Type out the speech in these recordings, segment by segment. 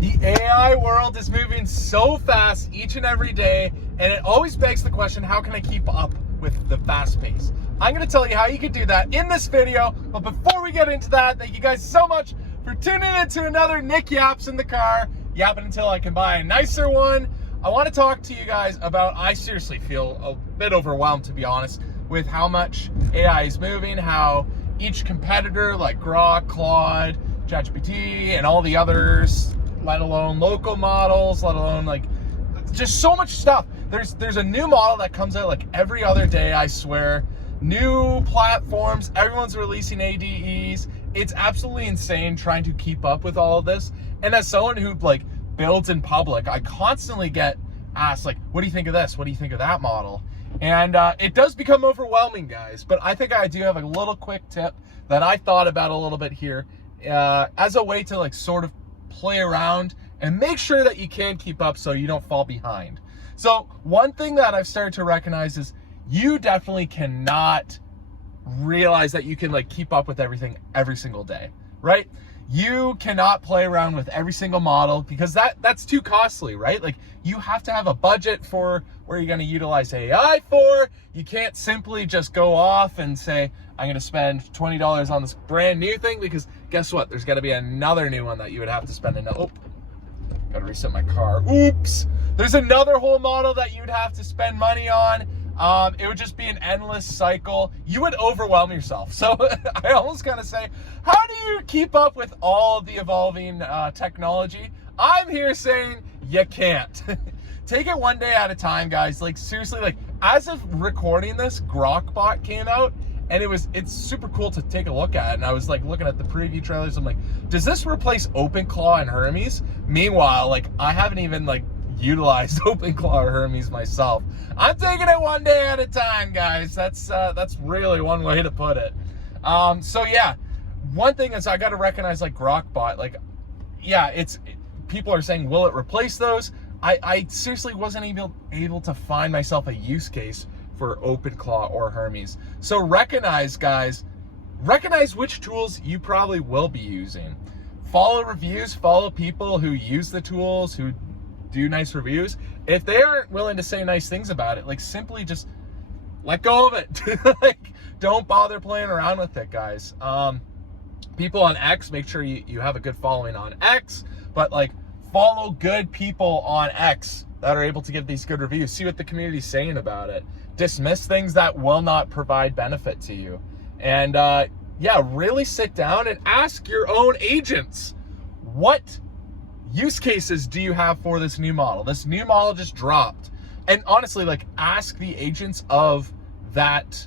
The AI world is moving so fast each and every day, and it always begs the question, how can I keep up with the fast pace? I'm going to tell you how you can do that in this video, but before we get into that, thank you guys so much for tuning in to another Nick Yaps in the car, yapping until I can buy a nicer one. I want to talk to you guys about, I seriously feel a bit overwhelmed, to be honest, with how much AI is moving, how each competitor like Grok, Claude, ChatGPT, and all the others, let alone local models, let alone like just so much stuff. There's a new model that comes out like every other day, I swear. New platforms, everyone's releasing ADEs. It's absolutely insane trying to keep up with all of this. And as someone who like builds in public, I constantly get asked like, what do you think of this? What do you think of that model? And it does become overwhelming, guys. But I think I do have a little quick tip that I thought about a little bit here as a way to like sort of play around and make sure that you can keep up so you don't fall behind. So one thing that I've started to recognize is you definitely cannot realize that you can like keep up with everything every single day, right? You cannot play around with every single model because that's too costly, right? Like you have to have a budget for where you're going to utilize AI for. You can't simply just go off and say, I'm going to spend $20 on this brand new thing, because guess what? There's got to be another new one that you would have to spend. Oh, got to reset my car. Oops. There's another whole model that you'd have to spend money on. It would just be an endless cycle. You would overwhelm yourself. So I almost kind of say, how do you keep up with all the evolving technology? I'm here saying you can't. Take it one day at a time, guys. Like seriously, like as of recording this, Grokbot came out, and it's super cool to take a look at. And I was like looking at the preview trailers. I'm like, does this replace OpenClaw and Hermes? Meanwhile, like I haven't even like utilized OpenClaw or Hermes myself. I'm taking it one day at a time, guys. That's really one way to put it. So yeah, one thing is I got to recognize like Grokbot, like yeah, people are saying, will it replace those? I seriously wasn't even able to find myself a use case for OpenClaw or Hermes. So recognize, guys, which tools you probably will be using. Follow reviews, follow people who use the tools, who do nice reviews. If they aren't willing to say nice things about it, like simply just let go of it. Like don't bother playing around with it, guys. People on X, make sure you have a good following on X, but like follow good people on X that are able to give these good reviews. See what the community's saying about it. Dismiss things that will not provide benefit to you. And yeah, really sit down and ask your own agents, what use cases do you have for this new model? This new model just dropped. And honestly, like ask the agents of that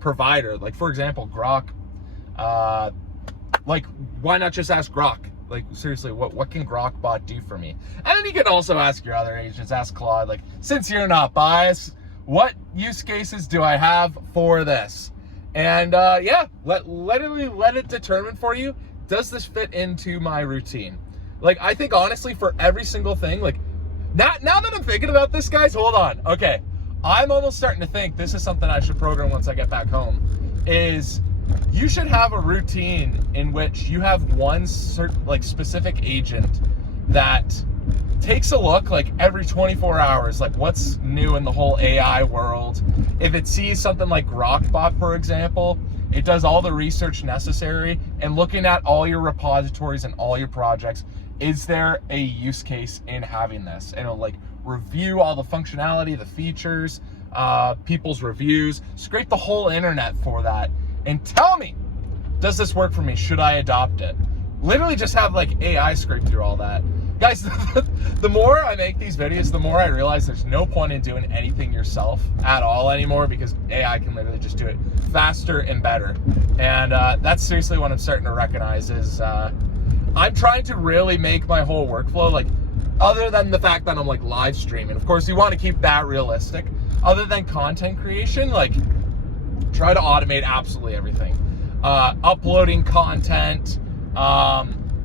provider. Like for example, Grok, like why not just ask Grok? Like seriously, what can Grokbot do for me? And then you can also ask your other agents, ask Claude, like since you're not biased, what use cases do I have for this? And yeah, let it determine for you, does this fit into my routine? Like I think honestly for every single thing, like now that I'm thinking about this, guys, hold on. Okay, I'm almost starting to think this is something I should program once I get back home, is you should have a routine in which you have one certain like specific agent that takes a look like every 24 hours, like what's new in the whole AI world. If it sees something like Grokbot, for example, it does all the research necessary and looking at all your repositories and all your projects, is there a use case in having this? And it'll like review all the functionality, the features, people's reviews, scrape the whole internet for that, and tell me, does this work for me? Should I adopt it? Literally just have like AI scrape through all that. Guys, the more I make these videos, the more I realize there's no point in doing anything yourself at all anymore, because AI can literally just do it faster and better. And that's seriously what I'm starting to recognize is I'm trying to really make my whole workflow, like other than the fact that I'm like live streaming. Of course, you want to keep that realistic. Other than content creation, like try to automate absolutely everything. Uploading content,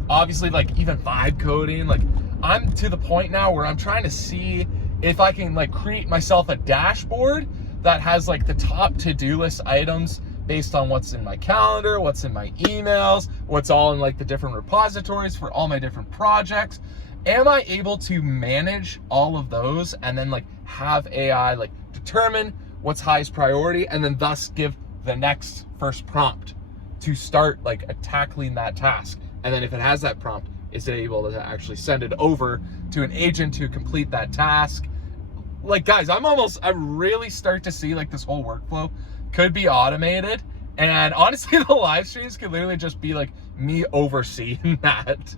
obviously like even vibe coding. Like I'm to the point now where I'm trying to see if I can like create myself a dashboard that has like the top to-do list items based on what's in my calendar, what's in my emails, what's all in like the different repositories for all my different projects. am I able to manage all of those and then like have AI like determine what's highest priority and then thus give the next first prompt to start like tackling that task? And then if it has that prompt, is it able to actually send it over to an agent to complete that task? Like, guys, I really start to see like this whole workflow could be automated. And honestly, the live streams could literally just be like me overseeing that.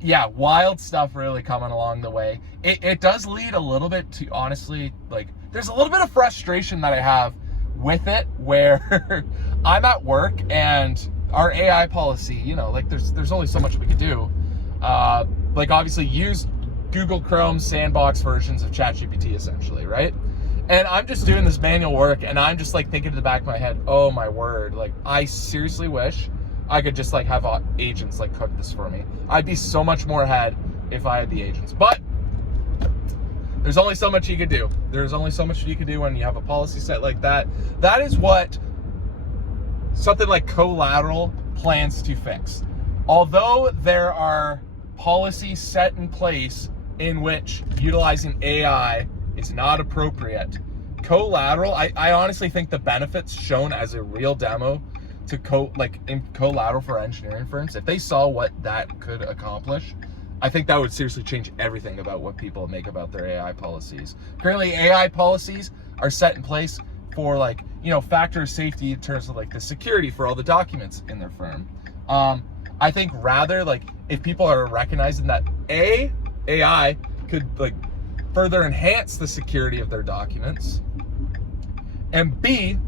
Yeah, wild stuff really coming along the way. It does lead a little bit to, honestly, like, there's a little bit of frustration that I have with it where I'm at work and our AI policy, you know, like there's only so much we could do. Like obviously use Google Chrome sandbox versions of ChatGPT essentially, right? And I'm just doing this manual work and I'm just like thinking in the back of my head, oh my word, like I seriously wish I could just like have agents like cook this for me. I'd be so much more ahead if I had the agents. But there's only so much you could do. There's only so much you can do when you have a policy set like that. That is what something like CoLateral plans to fix. Although there are policies set in place in which utilizing AI is not appropriate, CoLateral, I honestly think the benefits shown as a real demo to CoLateral for engineering firms, if they saw what that could accomplish, I think that would seriously change everything about what people make about their AI policies. Currently, AI policies are set in place for like, you know, factor of safety in terms of like the security for all the documents in their firm. I think rather like if people are recognizing that AI could like further enhance the security of their documents, and B,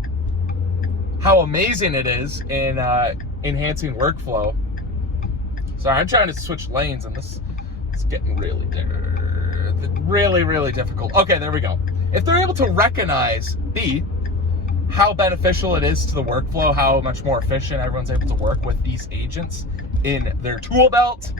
how amazing it is in enhancing workflow. Sorry, I'm trying to switch lanes and this is getting really difficult. Okay, there we go. If they're able to recognize B, how beneficial it is to the workflow, how much more efficient everyone's able to work with these agents in their tool belt,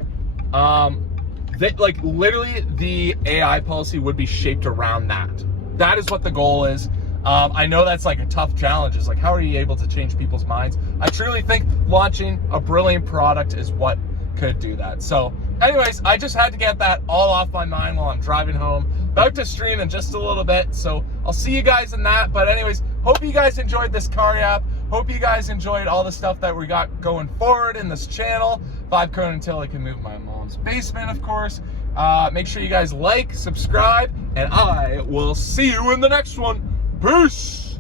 that like literally the AI policy would be shaped around that. That is what the goal is. I know that's like a tough challenge. It's like, how are you able to change people's minds? I truly think launching a brilliant product is what could do that. So anyways, I just had to get that all off my mind while I'm driving home. About to stream in just a little bit, so I'll see you guys in that. But anyways, hope you guys enjoyed this car app. Hope you guys enjoyed all the stuff that we got going forward in this channel. 5 code until I can move my mom's basement, of course. Make sure you guys like, subscribe, and I will see you in the next one. Peace!